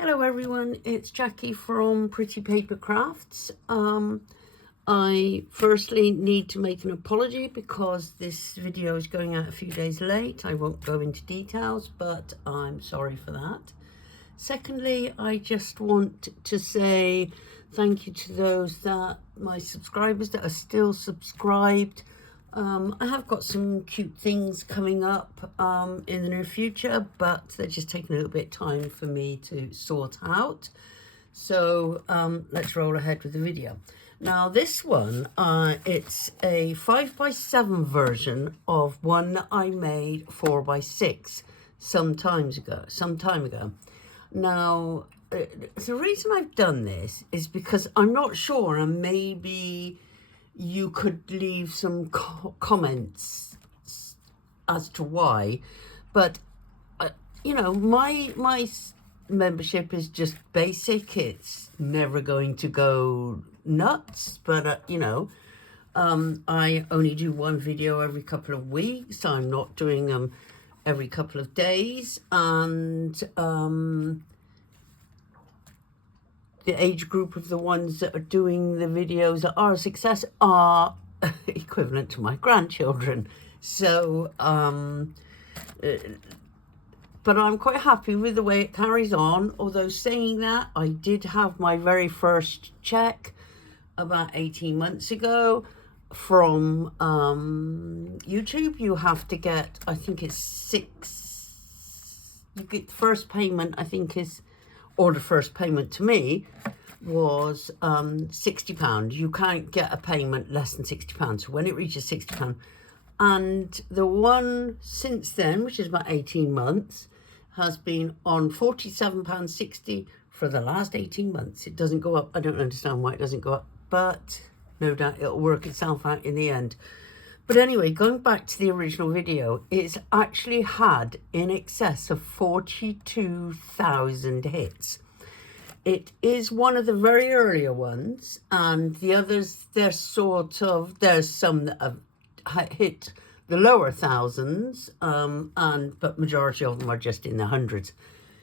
Hello everyone, it's Jackie from Pretty Paper Crafts. I firstly need to make an apology because this video is going out a few days late. I won't go into details, but I'm sorry for that. Secondly, I just want to say thank you to those my subscribers that are still subscribed. I have got some cute things coming up in the near future, but they're just taking a little bit of time for me to sort out. So let's roll ahead with the video. Now this one, it's a 5x7 version of one that I made 4x6 some time ago. Now, the reason I've done this is because I'm not sure, and maybe you could leave some comments as to why, but you know, my membership is just basic. It's never going to go nuts, but you know, I only do one video every couple of weeks. I'm not doing them every couple of days, and the age group of the ones that are doing the videos that are a success are equivalent to my grandchildren. So, but I'm quite happy with the way it carries on. Although saying that, I did have my very first check about 18 months ago from YouTube. You have to get, I think it's you get the first payment, I think is, or the first payment to me was £60. You can't get a payment less than £60. So when it reaches £60, and the one since then, which is about 18 months, has been on £47.60 for the last 18 months. It doesn't go up. I don't understand why it doesn't go up, but no doubt it'll work itself out in the end. But anyway, going back to the original video, it's actually had in excess of 42,000 hits. It is one of the very earlier ones, and the others, there's some that have hit the lower thousands, but majority of them are just in the hundreds.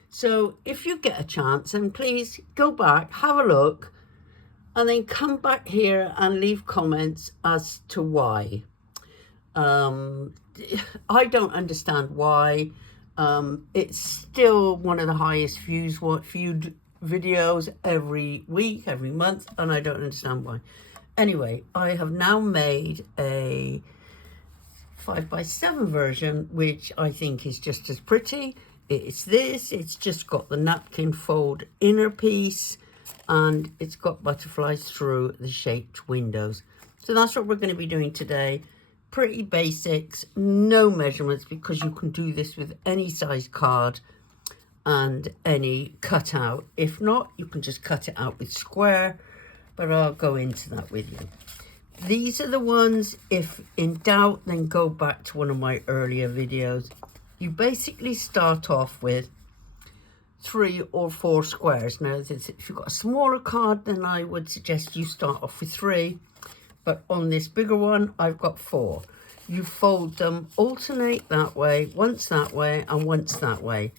So if you get a chance, then please go back, have a look, and then come back here and leave comments as to why. I don't understand why. It's still one of the highest viewed videos every week, every month, and I don't understand why. Anyway, I have now made a 5x7 version, which I think is just as pretty. It's just got the napkin fold inner piece, and it's got butterflies through the shaped windows. So that's what we're going to be doing today. Pretty basics, no measurements, because you can do this with any size card and any cutout. If not, you can just cut it out with square, but I'll go into that with you. These are the ones, if in doubt, then go back to one of my earlier videos. You basically start off with 3 or 4 squares. Now, if you've got a smaller card, then I would suggest you start off with 3. But on this bigger one, I've got 4. You fold them, alternate that way, once that way, and once that way.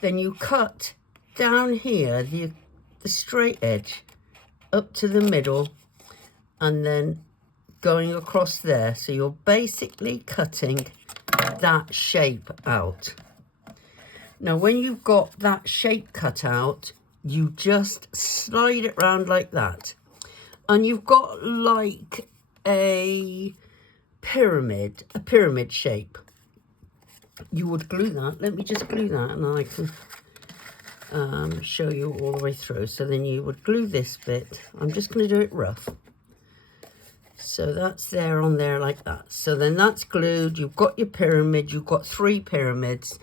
Then you cut down here, the straight edge, up to the middle, and then going across there. So you're basically cutting that shape out. Now, when you've got that shape cut out, you just slide it round like that. And you've got like a pyramid shape. You would glue that. Let me just glue that, and I can show you all the way through. So then you would glue this bit. I'm just going to do it rough. So that's there on there like that. So then that's glued. You've got your pyramid. You've got 3 pyramids.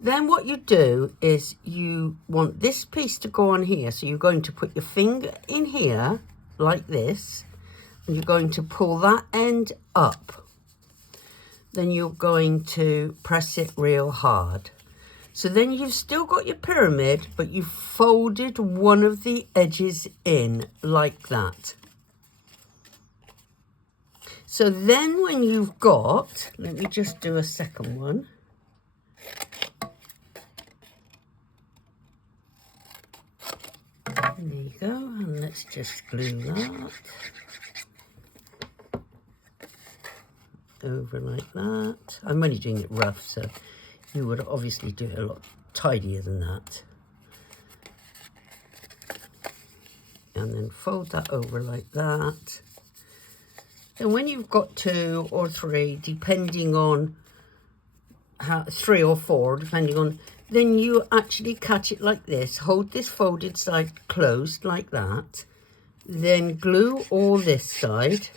Then what you do is you want this piece to go on here. So you're going to put your finger in here like this, and you're going to pull that end up. Then you're going to press it real hard. So then you've still got your pyramid, but you've folded one of the edges in like that. So then when you've got, let me just do a second one. There you go, and let's just glue that over like that. I'm only doing it rough, so you would obviously do it a lot tidier than that. And then fold that over like that. And when you've got 2 or 3, depending on how, 3 or 4, depending on, then you actually cut it like this. Hold this folded side closed like that. Then glue all this side.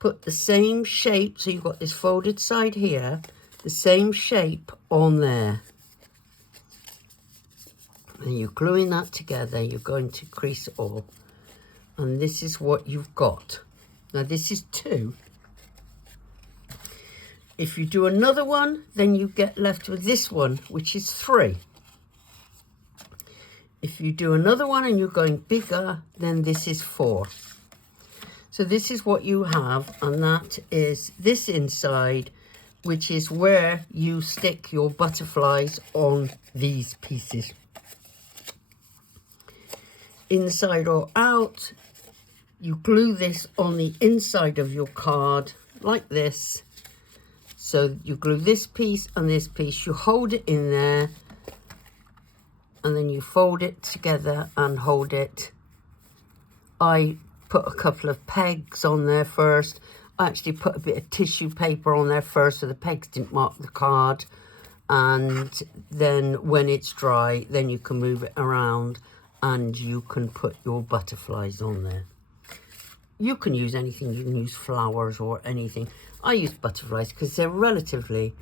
Put the same shape, so you've got this folded side here, the same shape on there. And you're gluing that together, you're going to crease it all. And this is what you've got. Now this is 2. If you do another one, then you get left with this one, which is 3. If you do another one and you're going bigger, then this is 4. So this is what you have, and that is this inside, which is where you stick your butterflies on these pieces. Inside or out, you glue this on the inside of your card like this. So you glue this piece and this piece, you hold it in there, and then you fold it together and hold it. I put a couple of pegs on there first. I actually put a bit of tissue paper on there first so the pegs didn't mark the card. And then when it's dry, then you can move it around and you can put your butterflies on there. You can use anything, you can use flowers or anything. I use butterflies because they're relatively,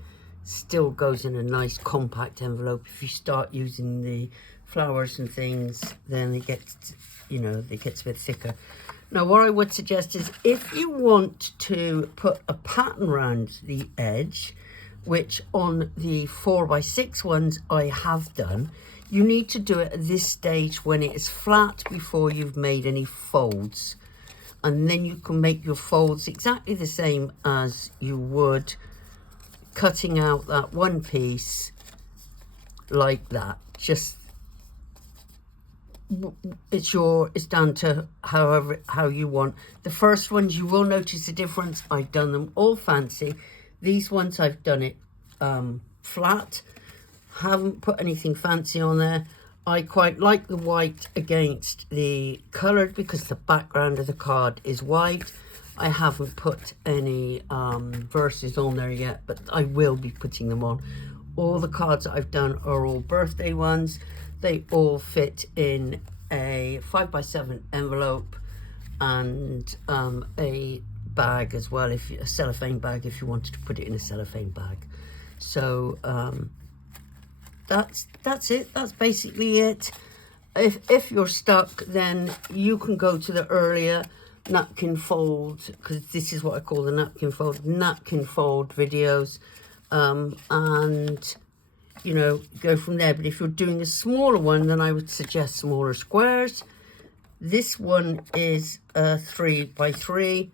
still goes in a nice compact envelope. If you start using the flowers and things, then it gets, you know, it gets a bit thicker. Now what I would suggest is if you want to put a pattern around the edge, which on the 4x6 ones I have done, you need to do it at this stage when it is flat before you've made any folds. And then you can make your folds exactly the same as you would cutting out that one piece like that. Just, it's down to how you want. The first ones you will notice a difference. I've done them all fancy. These ones I've done it flat. Haven't put anything fancy on there. I quite like the white against the coloured because the background of the card is white. I haven't put any verses on there yet, but I will be putting them on. All the cards that I've done are all birthday ones. They all fit in a 5x7 envelope and a bag as well, a cellophane bag if you wanted to put it in a cellophane bag. So that's it. That's basically it. If you're stuck, then you can go to the earlier napkin fold, because this is what I call the napkin fold videos, and you know, go from there. But if you're doing a smaller one, then I would suggest smaller squares. This one is a 3x3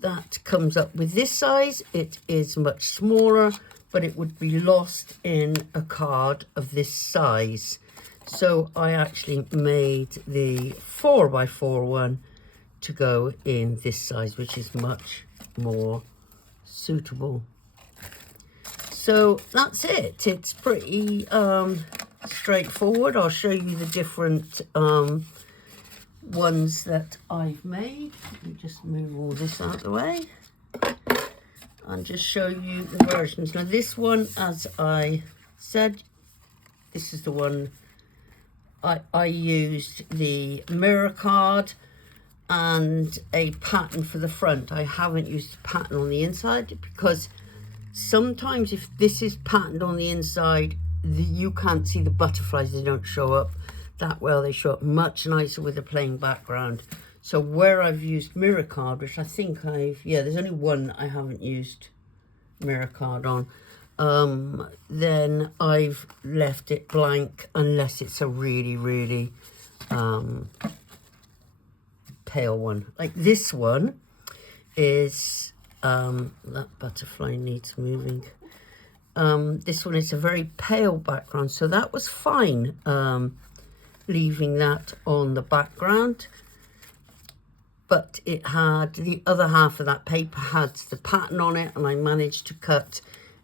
that comes up with this size. It is much smaller, but it would be lost in a card of this size. So I actually made the 4x4 one to go in this size, which is much more suitable. So that's it. It's pretty straightforward. I'll show you the different ones that I've made. Let me just move all this out of the way and just show you the versions. Now this one, as I said, this is the one I used the mirror card and a pattern for the front. I haven't used a pattern on the inside because sometimes if this is patterned on the inside, you can't see the butterflies. They don't show up that well. They show up much nicer with a plain background. So where I've used mirror card, which I think there's only one I haven't used mirror card on, then I've left it blank unless it's a really, really pale one. Like this one is, that butterfly needs moving. This one is a very pale background, so that was fine, leaving that on the background. But it had, the other half of that paper had the pattern on it, and I managed to cut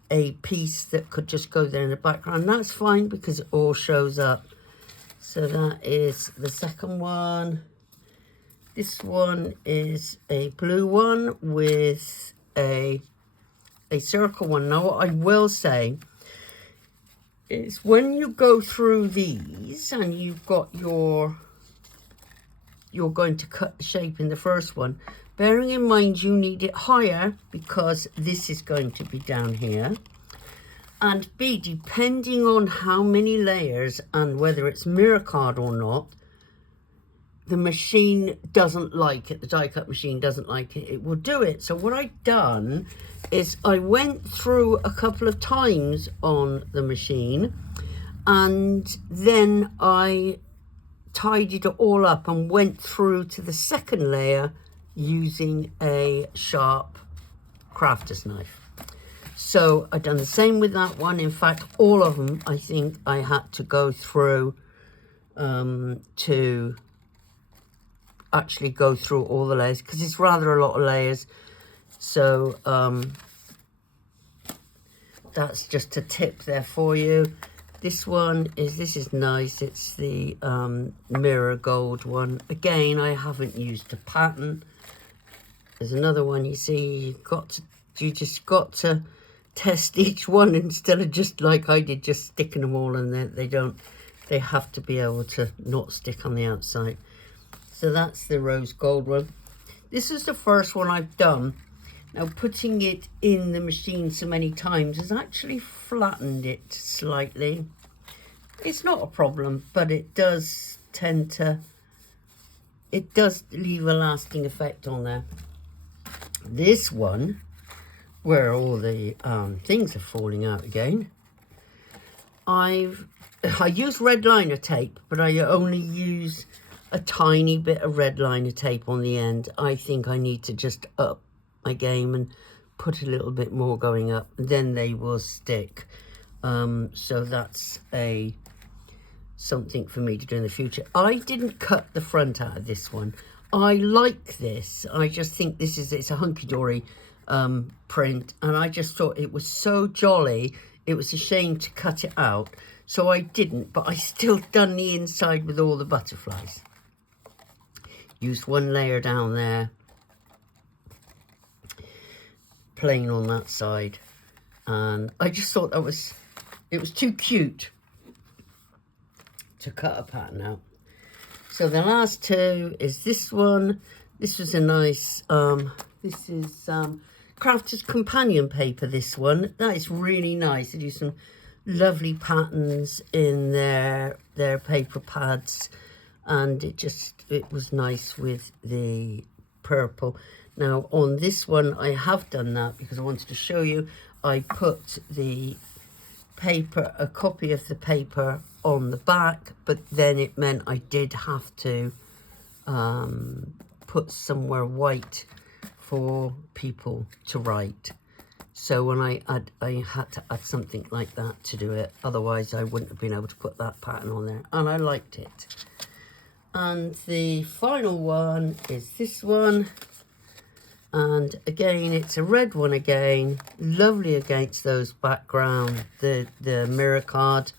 a piece that could just go there in the background. And that's fine because it all shows up. So that is the second one. This one is a blue one with a circle one. Now what I will say is when you go through these and you've got you're going to cut the shape in the first one, bearing in mind you need it higher because this is going to be down here, and B, depending on how many layers and whether it's mirror card or not, the machine doesn't like it, the die cut machine doesn't like it, it will do it. So what I've done is I went through a couple of times on the machine, and then I tidied it all up and went through to the second layer using a sharp crafter's knife. So I've done the same with that one. In fact, all of them, I think I had to go through to actually go through all the layers, because it's rather a lot of layers. So that's just a tip there for you. This one is, this is nice. It's the mirror gold one. Again, I haven't used a pattern. There's another one. You see, you just got to test each one instead of just like I did, just sticking them all in there. They have to be able to not stick on the outside. So that's the rose gold one. This is the first one I've done. Now, putting it in the machine so many times has actually flattened it slightly. It's not a problem, but it does tend to, it does leave a lasting effect on there. This one, where all the things are falling out again, I use red liner tape, but I only use a tiny bit of red liner tape on the end. I think I need to just up my game and put a little bit more going up, then they will stick. So that's something for me to do in the future. I didn't cut the front out of this one. I like this. I just think it's a hunky-dory print, and I just thought it was so jolly, it was a shame to cut it out, so I didn't, but I still done the inside with all the butterflies. Used one layer down there, plain on that side, and I just thought it was too cute to cut a pattern out. So the last two is this one. This was a nice this is Crafter's Companion paper. This one, that is really nice. They do some lovely patterns in their paper pads, and it was nice with the purple. Now on this one I have done that because I wanted to show you. I put the paper, a copy of the paper on the back, but then it meant I did have to put somewhere white for people to write. So when I had to add something like that to do it, otherwise I wouldn't have been able to put that pattern on there, and I liked it. And the final one is this one, and again it's a red one again, lovely against those background, the mirror card,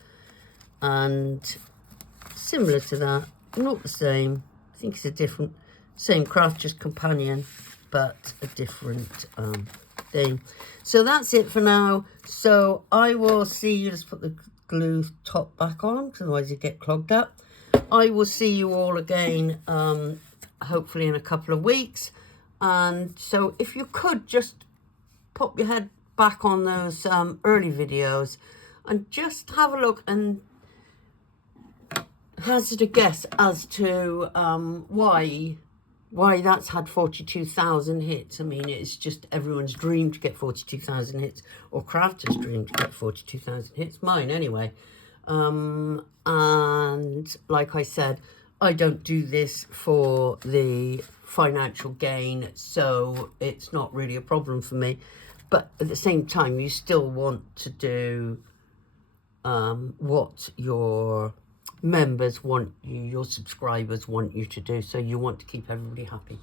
and similar to that, not the same. I think it's a different, same Crafter's Companion, but a different thing. So that's it for now. So I will see you, just put the glue top back on, because otherwise it get clogged up. I will see you all again, hopefully in a couple of weeks. And so if you could just pop your head back on those early videos and just have a look and hazard a guess as to why that's had 42,000 hits. I mean, it's just everyone's dream to get 42,000 hits, or Crafter's dream to get 42,000 hits, mine anyway. And like I said, I don't do this for the financial gain, so it's not really a problem for me. But at the same time, you still want to do what your members want you, your subscribers want you to do. So you want to keep everybody happy.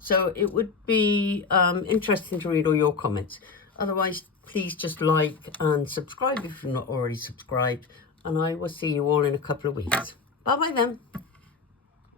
So it would be interesting to read all your comments. Otherwise, please just like and subscribe if you're not already subscribed. And I will see you all in a couple of weeks. Bye-bye then.